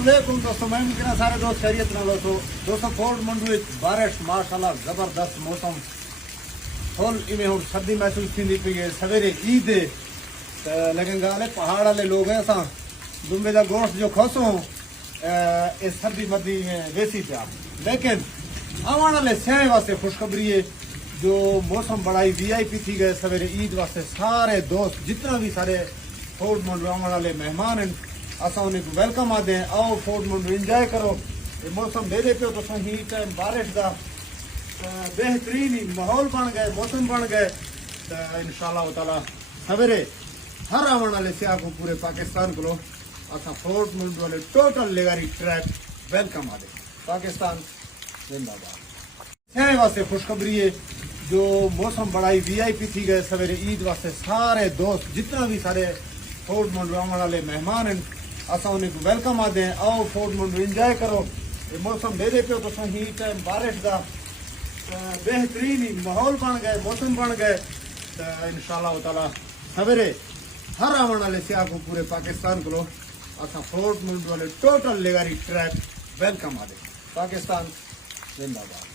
السلام علیکم دوستوں، میں ممکن سارے دوست خیریت نہ دوستوں فورٹ منڈو بارش ماشاءاللہ زبردست موسم فل ایویں ہوں سردی محسوس تھی پی ہے سویرے عید ہے لیکن گالے پہاڑ والے لوگ ہیں اساں دمبے کا گوشت جو کھوسوں یہ سردی مردی ویسی پیا لیکن آنے والے سیاح واسطے خوشخبری ہے جو موسم بڑا ہی وی آئی پی تھی گئے سویرے عید واسطے سارے دوست جتنا بھی سارے فورٹ منڈو آنے والے مہمان ہیں اساں انہیں کو ویلکم آتے ہیں آؤ فورٹ منڈو انجوائے کرو یہ موسم دے دے پیو تو ہی ٹائم بارش کا بہترین ماحول بن گئے موسم بن گئے تو انشاءاللہ تعالی سویرے ہر آنے والے سیاح کو پورے پاکستان کو اساں فورٹ منڈو والے ٹوٹل لیگاری ٹریک ویلکم آتے پاکستان زندہ باد سیاح واسطے خوشخبری ہے جو موسم بڑا ہی وی آئی پی تھی گئے سویرے عید واسطے سارے دوست جتنا بھی سارے فورٹ منڈو آنے والے مہمان ہیں اساں انہیں کو ویلکم آتے ہیں آؤ فورٹ منڈو انجوائے کرو یہ موسم دے دے پیو تو ہی ٹائم بارش کا بہترین ماحول بن گئے موسم بن گئے تو انشاءاللہ تعالی سویرے ہر آنے والے سیاح کو پورے پاکستان کو اساں فورٹ منڈو والے ٹوٹل لیگاری ٹریک ویلکم آتے پاکستان زندہ باد